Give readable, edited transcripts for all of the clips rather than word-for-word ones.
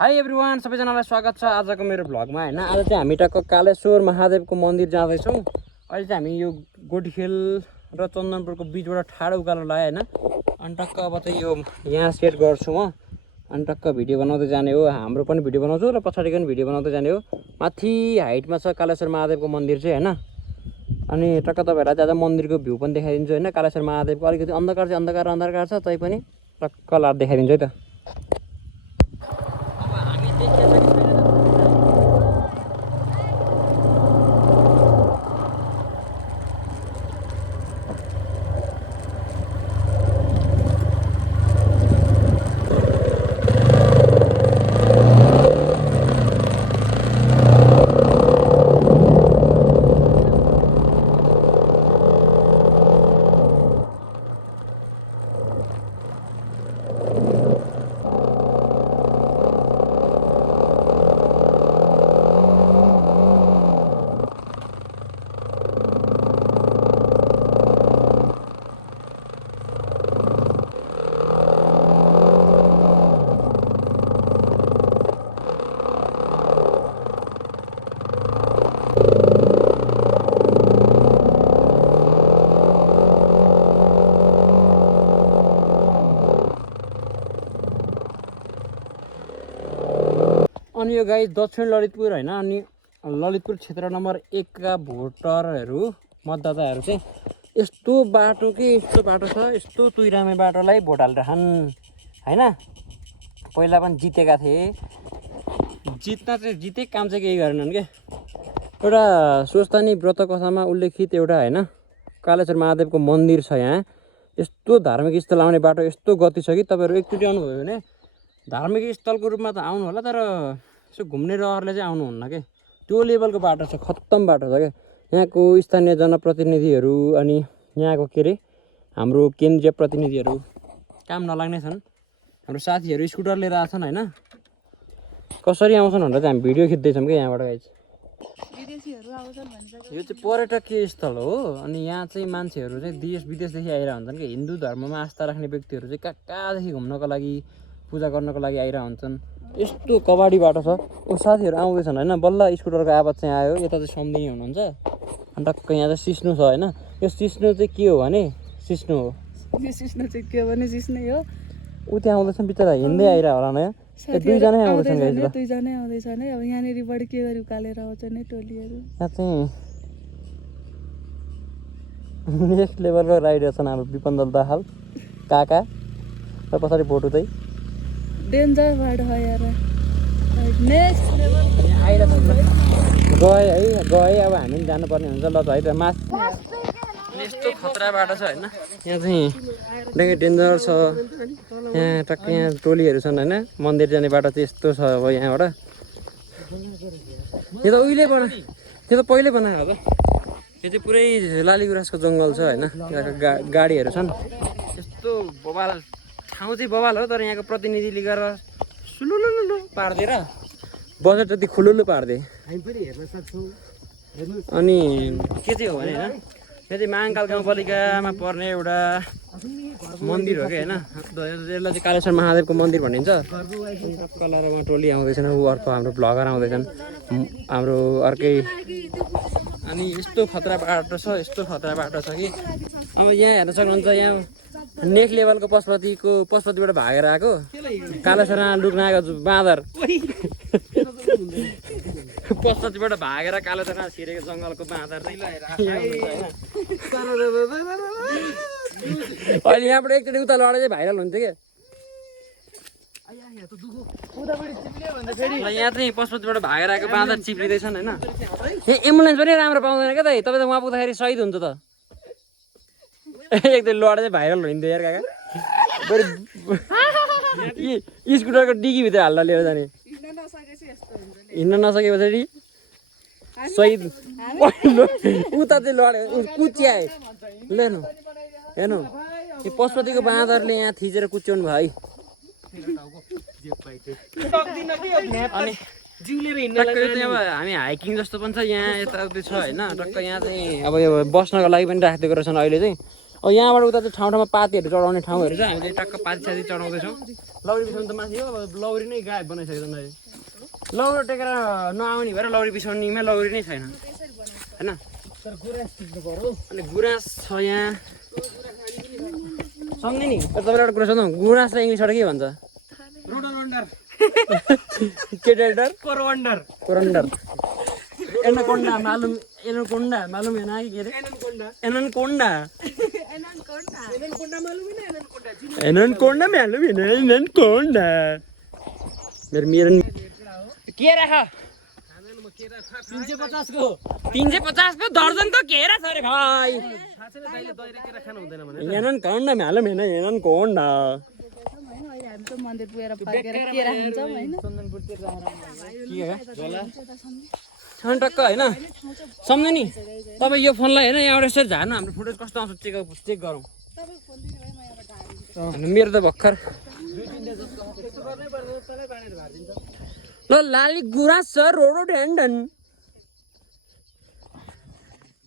High everyone, सबैजनालाई स्वागत छ आजको मेरो भ्लगमा हैन। आज चाहिँ हामी टक्क कालेश्वर महादेवको मन्दिर जाँदैछौँ। अहिले चाहिँ हामी यो गोटीखेल र चन्दनपुरको बिचबाट ठाडो उकालो लाग्यो हैन। अनि टक्क अब चाहिँ यो यहाँ सेट गर्छु म। अनि टक्क भिडियो बनाउँदै जाने हो। हाम्रो पनि भिडियो बनाउँछु र पछाडिको पनि भिडियो बनाउँदै जाने हो। माथि हाइटमा छ कालेश्वर महादेवको मन्दिर चाहिँ हैन। अनि टक्क तपाईहरुलाई चाहिँ आज मन्दिरको भ्यू पनि देखाइदिन्छु हैन। कालेश्वर महादेवको अलिकति अन्धकार छ तै पनि टक्क लाएर देखाइदिन्छु है त। अनि यो गाई दक्षिण ललितपुर हैन। अनि ललितपुर क्षेत्र नम्बर 1 का भोटरहरू मतदाताहरू चाहिँ यस्तो बाटो छ, यस्तो तुइरामे बाटोलाई भोट हालिरहन् हैन। पहिला पनि जितेका थिए, जिते काम चाहिँ केही गरेनन् के। एउटा स्वस्थानी व्रत कथामा उल्लेखित एउटा हैन कालेश्वर महादेवको मन्दिर छ यहाँ। यस्तो धार्मिक स्थल आउने बाटो यस्तो गति छ कि तपाईहरु एकचोटि आउनुभयो भने धार्मिक स्थलको रूपमा त आउनु होला, तर यसो घुम्ने रहरले चाहिँ आउनुहुन्न के। त्यो लेभलको बाटो छ, खत्तम बाटो छ क्या। यहाँको स्थानीय जनप्रतिनिधिहरू अनि यहाँको के अरे हाम्रो केन्द्रीय प्रतिनिधिहरू काम नलाग्ने छन्। हाम्रो साथीहरू स्कुटर लिएर आछन् हैन। कसरी आउँछन् भनेर चाहिँ हामी भिडियो खिच्दैछौँ क्या यहाँबाट गाइज। यो चाहिँ पर्यटकीय स्थल हो। अनि यहाँ चाहिँ मान्छेहरू चाहिँ देश विदेशदेखि आइरहेको हुन्छन् कि। हिन्दू धर्ममा आस्था राख्ने व्यक्तिहरू चाहिँ कहाँदेखि घुम्नको लागि पूजा गर्नको लागि आइरहेको हुन्छन्। यस्तो कबाडी बाटो छ। ओ साथीहरू आउँदैछन् हैन। बल्ल स्कुटरको आवाज चाहिँ आयो। यता चाहिँ सम्धिनी हुनुहुन्छ। अनि टक्क यहाँ चाहिँ सिस्नु छ हैन। यो सिस्नु चाहिँ के हो भने सिस्नु हो। यो सिस्नु चाहिँ के हो भने सिस्नै हो। ऊ त्यहाँ आउँदैछन् बिचरा, हिँड्दै आइरहेको होला न। दुईजनै आउँदैछन् गाइज। दुईजनै आउँदैछन् है। अब यहाँनिरबाट के गरी उकालेर आउँछन् है टोलीहरू। यहाँ चाहिँ नेक्स्ट लेभलको राइडर छन् हाम्रो विपन्दल दाहाल काका र पछाडि भोटो चाहिँ डेन्जर बाटो हो यार। नेक्स्ट लेभल गए अब हामी पनि जानुपर्ने हुन्छ। ल है त मास यस्तो खतरा बाटो छ हैन। यहाँ चाहिँ डेङ्गे डेन्जर छ। यहाँ टक्क यहाँ टोलीहरू छन् हैन। मन्दिर जाने बाटो चाहिँ यस्तो छ। अब यहाँबाट यो त उहिले त्यो त पहिल्यै बनाएको हो त। यो चाहिँ पुरै लालीगुराँसको जङ्गल छ हैन। यहाँको गाडीहरू छन्। यस्तो बबाल ठाउँ चाहिँ बबाल हो, तर यहाँको प्रतिनिधिले गरेर सुलुलुलु पार्दिएर बजेट जति खुलुलु पार्दे। अनि के चाहिँ हो भने हैन, यो चाहिँ महाकाल गाउँपालिकामा पर्ने एउटा मन्दिर हो कि हैन। यसलाई चाहिँ कालेश्वर महादेवको मन्दिर भनिन्छ। कलर उहाँ टोली आउँदैछन्। ऊ अर्को हाम्रो भ्लगर आउँदैछन् हाम्रो अर्कै। अनि यस्तो खतरा बाटो छ, यस्तो खतरा बाटो छ कि अब यहाँ हेर्न सक्नुहुन्छ। यहाँ नेक्स्ट लेभलको पशुपतिबाट भागेर आएको कालेश्वरमा लुक्न आएको बाँदर पशुपतिबाट भागेर कालेश्वरमा छिरेको जङ्गलको बाँदर अहिले यहाँबाट एकचोटि उता लडे चाहिँ भाइरल हुन्थ्यो क्या। यहाँ चाहिँ पशुपतिबाट भागेर आएको बाँदर चिप्लिँदैछन् होइन। ए एम्बुलेन्स पनि राम्रो पाउँदैन क्या त। तपाईँ त उहाँ पुग्दाखेरि सहिद हुन्छ त। एकदम लडे चाहिँ भाइरल हुन्थ्यो यार काका। स्कुटरको डिकीभित्र हाल्दा लिएर जाने। हिँड्न नसके पछाडि सहिद उता चाहिँ लड्यो, कुच्याए। लेनु हेर्नु यो पशुपतिको बाँदरले यहाँ थिचेर कुच्याउनु भयो है। अनि अब हामी हाइकिङ जस्तो पनि छ यहाँ, यताउति छ होइन। टक्क यहाँ चाहिँ अब यो बस्नको लागि पनि राखिदिएको रहेछन् अहिले चाहिँ। अब यहाँबाट उता चाहिँ ठाउँ ठाउँमा पातीहरू चढाउने ठाउँहरू छ हामी चाहिँ टक्क पाती साथी चढाउँदैछौँ लौरी बिसाउनु त माथि हो अब लौरी नै गायब बनाइसकेको छ अहिले लौरो टेकेर नआउने भएर लौरी बिसाउनेमा लौरी नै छैन होइन अनि गुराँस छ यहाँ सम्झे नि तपाईँलाई एउटा कुरा सोध्नु गुराँसलाई इङ्ग्लिसबाट के भन्छ केटर कोरन्डर एनाकोन्डा मालुम मालुम होइन कि के अरे एनाकोन्डा मालुम होइन एनाकोन्डा मेरो के राख 350 को दर्जन त केरा छ अरे भाइ एनाकोन्डा मालुम होइन एनाकोन्डा हामी त मन्दिर पुगेर फर्केर केरा खान्छौँ होइन टक्क होइन सम्झे नि तपाईँ यो फोनलाई होइन यहाँबाट यसरी झार्नु हाम्रो फुटेज कस्तो आउँछ चेक गरौँ मेरो त भर्खर ल लाली गुराँस छ रोडोडेन्डन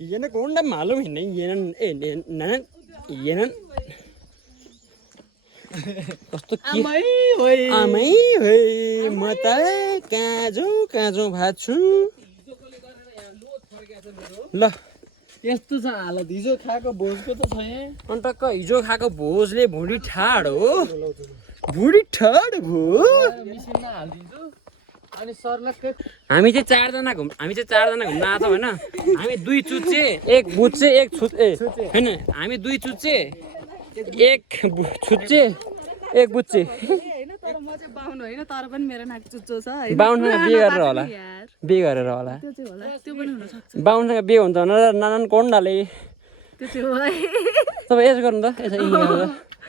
एनाकोन्डा मालुम होइन कस्तो आमै होइ म त काँजो भात छु ल यस्तो छ हालत हिजो खाएको भोजको त छ यहाँ अनि टक्क हिजो खाएको भोजले भुँडी ठाड भयो मिसिनमा हालिदिन्छु अनि सरलाई हामी चाहिँ चारजना घुम्न आएको होइन हामी 2 चुच्चे 1 बुच्चे 1 छुच्चे होइन हामी 2 चुच्चे 1 छुच्चे 1 बुच्चे होइन तर म चाहिँ बाहुन होइन तर पनि मेरो नाक चुच्चो छ है बाहुनसँग बिहे गरेर होला त्यो चाहिँ होला त्यो पनि हुन सक्छ बाहुनसँग बिहे हुन्छ भनेर नानान कोन्डाले त्यो चाहिँ हो है तपाईँ यसो गर्नु त यसो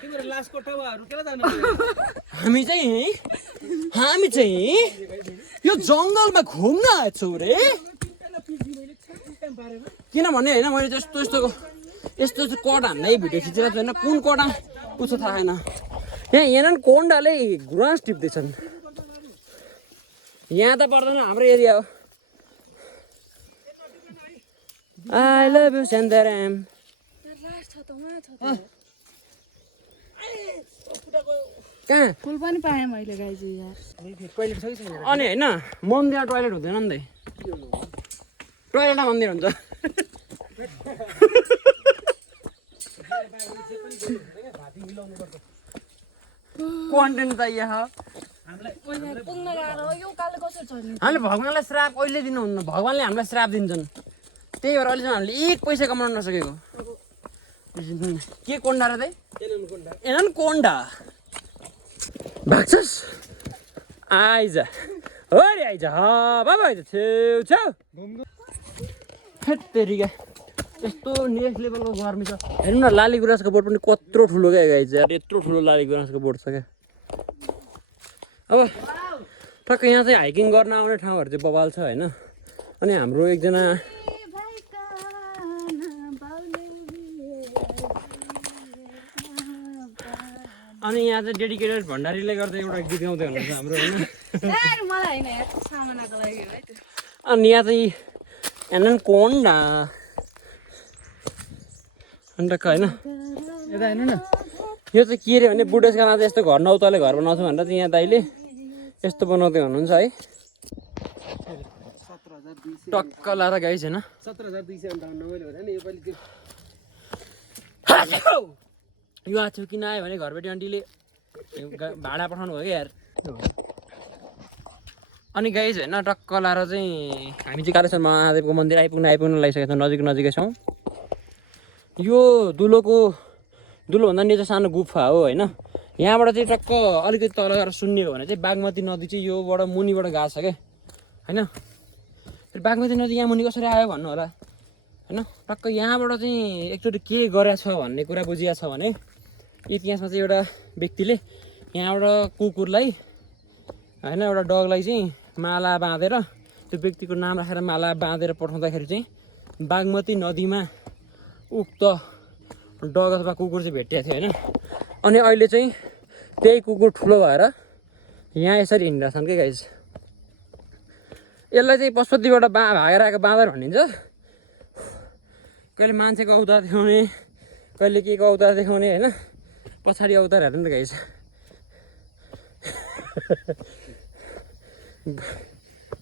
तिम्रो लासको टावाहरू केला जानु हामी चाहिँ यो जङ्गलमा घुम्न आएछौँ रे किनभने होइन मैले यस्तो कट हान्दै भिडियो खिचेर छैन कुन कटा पुग्छ थाहा छैन यहाँ एनाकोन्डाले गुराँस टिप्दैछन् यहाँ त पर्दैन हाम्रो एरिया हो आई लभ यु शान्ताराम कहाँ फुल पनि पाएँ मैले गाई चाहिँ यार अनि होइन मन्दिर टोइलेट हुँदैन नि त टोइलेटमा मन्दिर हुन्छ कन्टेन्ट चाहियो हामीले भगवान्लाई श्राप कहिले दिनुहुन्न भगवान्ले हामीलाई श्राप दिन्छन् त्यही भएर अहिलेसम्म हामीले 1 पैसा कमाउन नसकेको के कोन्डा र एनाकोन्डा भाग्छस् आइज अरे आइज बाबा आइज छेउ हेत्तेरिका यस्तो नेक्स्ट लेभलको गर्मी छ हेर्नु न लाली गुराँसको बोट पनि कत्रो ठुलो क्या गाइज यार यत्रो ठुलो लाली गुराँसको बोट छ क्या अब ठक्क यहाँ चाहिँ हाइकिङ गर्न आउने ठाउँहरू चाहिँ बवाल छ होइन अनि हाम्रो एकजना अनि यहाँ चाहिँ डेडिकेटेड भण्डारीले गर्दा एउटा गीत गाउँदै हुनुहुन्छ हाम्रो होइन अनि यहाँ चाहिँ एनाकोन्डा अन्त होइन यता हेर्नु न यो चाहिँ के अरे भने बुढेसकालमा चाहिँ यस्तो घर नौतले घर बनाउँछु भनेर चाहिँ यहाँ दाइले यस्तो बनाउँदै हुनुहुन्छ है 17,200 टक्क लाएर गाइस होइन 17,258 मैले भने नि योपालि त्यो यो आएको किन आयो भने घरबेटी आन्टीले भाडा पठाउनु भयो क्या यार अनि गाइस होइन टक्क लाएर चाहिँ हामी चाहिँ कालेश्वर महादेवको मन्दिर आइपुग्न लागिसकेको छौँ नजिकै छौँ यो दुलोभन्दा निचे सानो गुफा हो होइन यहाँबाट चाहिँ टक्क अलिकति तल गएर सुन्ने हो भने चाहिँ बागमती नदी चाहिँ योबाट मुनिबाट गएको छ क्या होइन फेरि बागमती नदी यहाँ मुनि कसरी आयो भन्नु होला होइन टक्क यहाँबाट चाहिँ एकचोटि के गरेछ भन्ने कुरा बुझिएको छ भने इतिहासमा चाहिँ एउटा व्यक्तिले यहाँबाट कुकुरलाई होइन एउटा डगलाई चाहिँ माला बाँधेर त्यो व्यक्तिको नाम राखेर माला बाँधेर पठाउँदाखेरि चाहिँ बागमती नदीमा उक्त डग अथवा कुकुर चाहिँ भेटिएको थियो होइन अनि अहिले चाहिँ त्यही कुकुर ठुलो भएर यहाँ यसरी हिँडिरहेछन् क्या गाइस यसलाई चाहिँ पशुपतिबाट भागेर आएको बाँदर भनिन्छ कहिले मान्छेको औदा थियो भने कहिले के को अवतार देखाउने होइन पछाडि अवतार हेर्नु नि त गाइस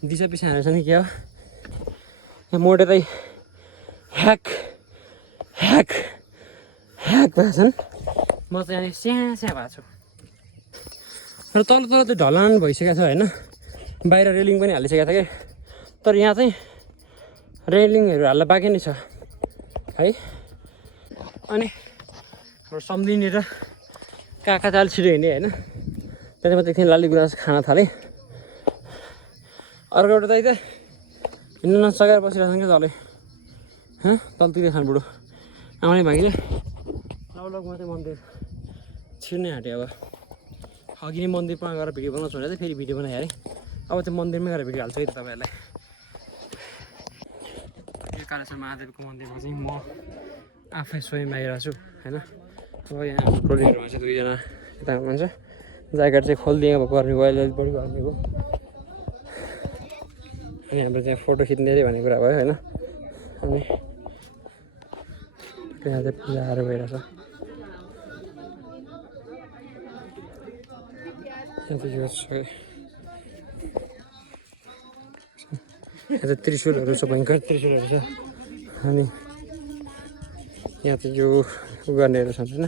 दिशा पिछा हानेछ नि क्या हो मोटे चाहिँ ह्याक ह्याक ह्याक भएको छन् म चाहिँ यहाँ स्या स्या भएको छु र तल तल चाहिँ ढलान भइसकेको छ होइन बाहिर रेलिङ पनि हालिसकेको छ क्या तर यहाँ चाहिँ रेलिङहरू हाल्न बाँकी नै छ है अनि हाम्रो सम्झिने र काका चाल छिटो हिँड्ने होइन त्यहाँदेखि म एकछिन लाली गुराँस खान थालेँ अर्को एउटा दाइ त हिँड्न नसकेर बसिरहेको छ क्या तलै तलतिर खान बुढो आउने भागिले लगभग चाहिँ मन्दिर छिर्नै आँट्यो अब अघि नै मन्दिरमा गएर भिडियो बनाउँछु भनेर चाहिँ फेरि भिडियो बनाएँ अरे अब चाहिँ मन्दिरमै गएर भिडियो हाल्छु है त तपाईँहरूलाई यो कालेश्वर महादेवको मन्दिरमा चाहिँ म आफै स्वयं आइरहेको छु होइन अब यहाँ हाम्रो टोलीहरूमा चाहिँ दुईजना यता हुनुहुन्छ ज्याकेट चाहिँ खोलिदिएको अब गर्मी भयो अहिले बढी गर्मी भयो अनि हाम्रो चाहिँ फोटो खिच्ने अरे भन्ने कुरा भयो होइन अनि यहाँ चाहिँ पूजाहरू भइरहेछ यहाँ चाहिँ यो छ यहाँ चाहिँ त्रिशुलहरू छ भयङ्कर त्रिशुलहरू छ अनि यहाँ चाहिँ यो गर्नेहरू छन् होइन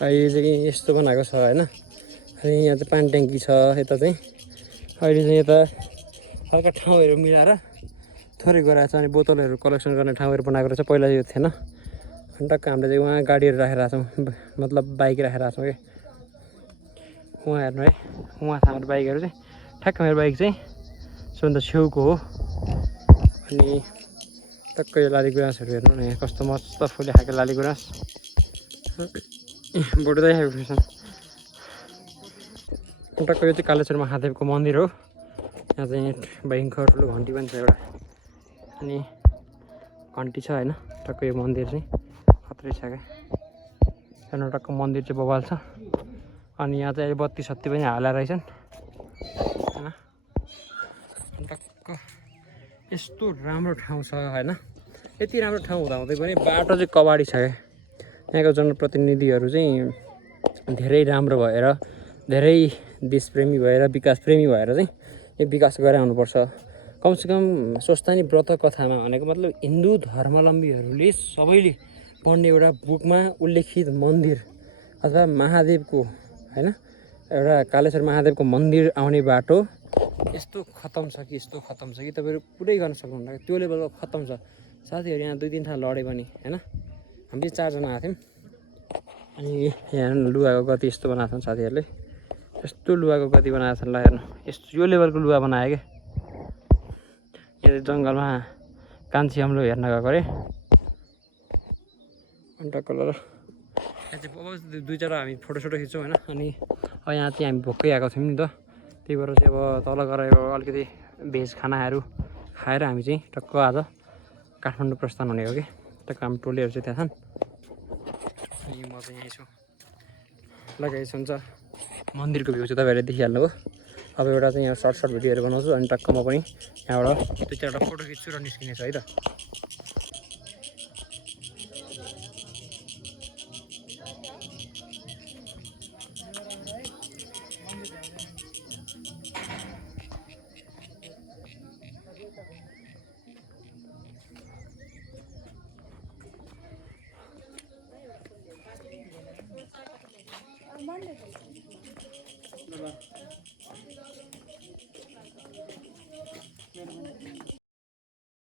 अहिले चाहिँ यस्तो बनाएको छ होइन अनि यहाँ चाहिँ पानी ट्याङ्की छ यता चाहिँ अहिले चाहिँ यता हल्का ठाउँहरू मिलाएर थोरै गराएको छ अनि बोतलहरू कलेक्सन गर्ने ठाउँहरू बनाएको रहेछ पहिला यो थिएन अनि टक्क हामीले चाहिँ उहाँ गाडीहरू राखेर छौँ मतलब बाइक राखेर छौँ कि उहाँ हेर्नु है उहाँ छ हाम्रो बाइकहरू चाहिँ ठ्याक्क मेरो बाइक चाहिँ सबभन्दा छेउको हो अनि टक्क यो लाली गुराँसहरू हेर्नु न यहाँ कस्तो मस्त फुले खाएको लाली गुराँस बढ्दै खाएको छ टक्क यो चाहिँ कालेश्वर महादेवको मन्दिर हो यहाँ चाहिँ भयङ्कर ठुलो घन्टी पनि छ एउटा अनि घन्टी छ होइन टक्क यो मन्दिर चाहिँ खत्रै छ क्या त्यहाँबाट टक्क मन्दिर चाहिँ बबाल छ अनि यहाँ चाहिँ अहिले बत्ती सत्ती पनि हालेर रहेछन् होइन टक्क यस्तो राम्रो ठाउँ छ होइन यति राम्रो ठाउँ हुँदाहुँदै पनि बाटो चाहिँ कबाडी छ क्या यहाँको जनप्रतिनिधिहरू चाहिँ धेरै राम्रो भएर धेरै देशप्रेमी भएर विकासप्रेमी भएर चाहिँ यो विकास गरेर आउनुपर्छ कमसेकम स्वस्थानी व्रत कथामा भनेको मतलब हिन्दू धर्मावलम्बीहरूले सबैले पढ्ने एउटा बुकमा उल्लेखित मन्दिर अथवा महादेवको होइन एउटा कालेश्वर महादेवको मन्दिर आउने बाटो यस्तो खतम छ कि यस्तो खतम छ कि तपाईँहरू पुरै गर्न सक्नुहुन्न त्यो लेभलको खतम छ साथीहरू यहाँ 2-3 ठाउँ लडे पनि होइन हामी 4जना आएको थियौँ अनि यहाँ लुगाको गति यस्तो बनाएको छन् साथीहरूले यस्तो लुगाको गति बनाएको छन् ल हेर्नु यस्तो यो लेभलको लुगा बनायो क्या यहाँ जङ्गलमा कान्छी अम्लो हेर्न गएको अरे अन्त कलर यहाँ चाहिँ अब 2-4 हामी फोटोसोटो खिच्छौँ होइन अनि अब यहाँ चाहिँ हामी भोकै आएको थियौँ नि त त्यही भएर चाहिँ अब तल गएर यो अलिकति भेज खानाहरू खाएर हामी चाहिँ टक्क आज काठमाडौँ प्रस्थान हुने हो कि टक्क हाम्रो टोलीहरू चाहिँ त्यहाँ छन् अनि म चाहिँ यहीँ छु लगाइस हुन्छ मन्दिरको भ्यू चाहिँ तपाईँहरूले देखिहाल्नु हो अब एउटा चाहिँ यहाँ सर्ट भिडियोहरू बनाउँछु अनि टक्क म पनि यहाँबाट 2-4वटा फोटो खिच्छु र निस्किनेछु है त